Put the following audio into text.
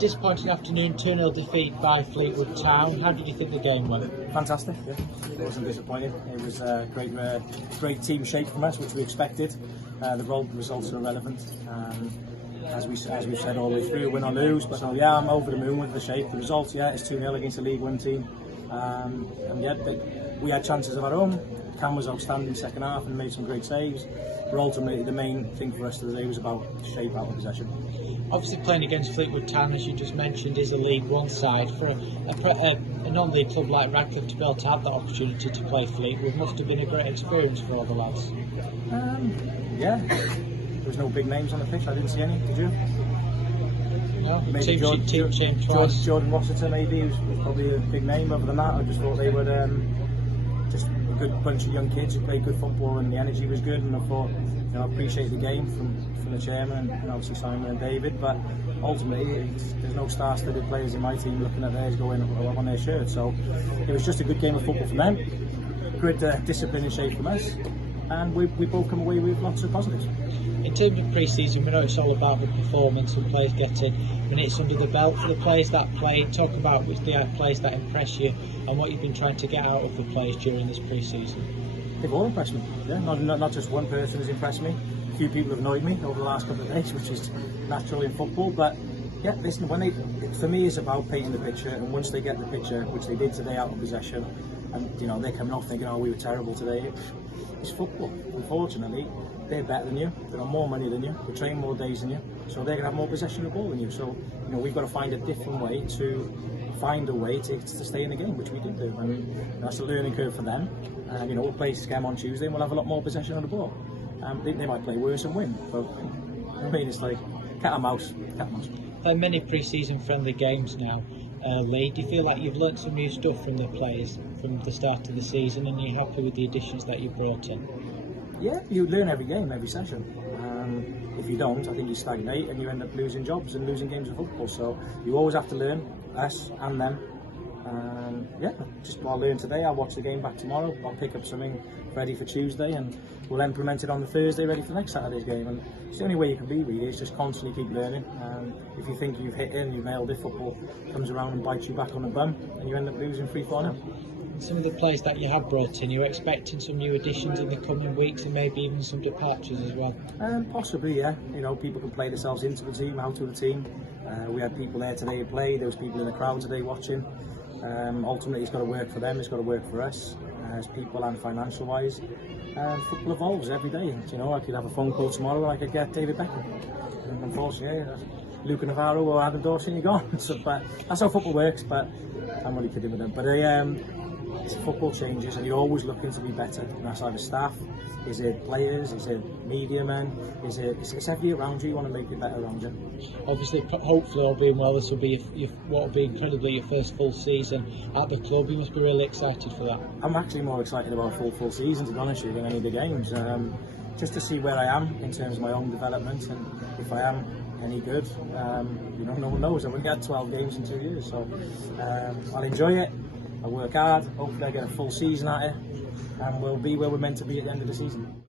disappointing afternoon, 2-0 defeat by Fleetwood Town. How did you think the game went? Fantastic, yeah. It wasn't disappointing. It was a great team shape from us, which we expected. The results are irrelevant. As we've said all the way through, win or lose. But no, yeah, I'm over the moon with the shape. The results, yeah, it's 2-0 against a League One team. And yeah, we had chances of our own. Cam was outstanding second half and made some great saves. But ultimately, the main thing for us today was about shape out of possession. Obviously, playing against Fleetwood Town, as you just mentioned, is a League One side. For a non-league club like Radcliffe to be able to have that opportunity to play Fleetwood must have been a great experience for all the lads. Yeah, there was no big names on the pitch. I didn't see any. Did you? No, maybe team changed twice. Jordan Rossiter maybe was probably a big name. Other than that, I just thought they were just a good bunch of young kids who played good football, and the energy was good. And I thought, I appreciate the game from the chairman and obviously Simon and David. But ultimately, there's no star-studded players in my team looking at theirs going on their shirt. So it was just a good game of football from them. Good discipline and shape from us, and we both come away with lots of positives. In terms of pre-season, we know it's all about the performance and players getting minutes under the belt. For the players that played, talk about which the players that impress you and what you've been trying to get out of the players during this pre-season. They've all impressed me. Yeah, not just one person has impressed me. A few people have annoyed me over the last couple of days, which is natural in football. But yeah, listen, for me, it's about painting the picture, and once they get the picture, which they did today out of possession, and they're coming off thinking, oh, we were terrible today. It's football. Unfortunately, they're better than you. They're on more money than you. They train more days than you, so they're gonna have more possession of the ball than you. So we've got to find a different way to stay in the game, which we did do, and that's a learning curve for them. We'll play Scam on Tuesday, and we'll have a lot more possession of the ball. They might play worse and win, but I mean, it's like cat and mouse. There are many pre-season friendly games now. Lee, do you feel like you've learnt some new stuff from the players from the start of the season, and you're happy with the additions that you brought in? Yeah, you learn every game, every session. If you don't, I think you stagnate and you end up losing jobs and losing games of football. So you always have to learn, us and them. Yeah, just what I learned today, I'll watch the game back tomorrow. I'll pick up something ready for Tuesday, and we'll implement it on the Thursday, ready for next Saturday's game. And it's the only way you can be, really, is just constantly keep learning. If you think you've hit it and you've nailed it, football comes around and bites you back on the bum, and you end up losing 3-4-0. Some of the players that you have brought in, you're expecting some new additions in the coming weeks, and maybe even some departures as well? Possibly, yeah. People can play themselves into the team, out of the team. We had people there today who played. There was people in the crowd today watching. Ultimately, it's got to work for them. It's got to work for us, as people and financial wise. Football evolves every day. I could have a phone call tomorrow and I could get David Beckham. And unfortunately, Luca Navarro or Adam Dawson, you're gone. But that's how football works. But I'm only kidding with them. But football changes, and you're always looking to be better. And that's either staff, is it players, is it media men, it's every around you. You want to make it better around you. Obviously, hopefully, all being well, this will be what will be incredibly your first full season at the club. You must be really excited for that. I'm actually more excited about a full season, to be honest with you, than any of the games. Just to see where I am in terms of my own development, and if I am any good, no one knows. I won't get 12 games in 2 years, so I'll enjoy it. I work hard, hopefully I get a full season at it, and we'll be where we're meant to be at the end of the season.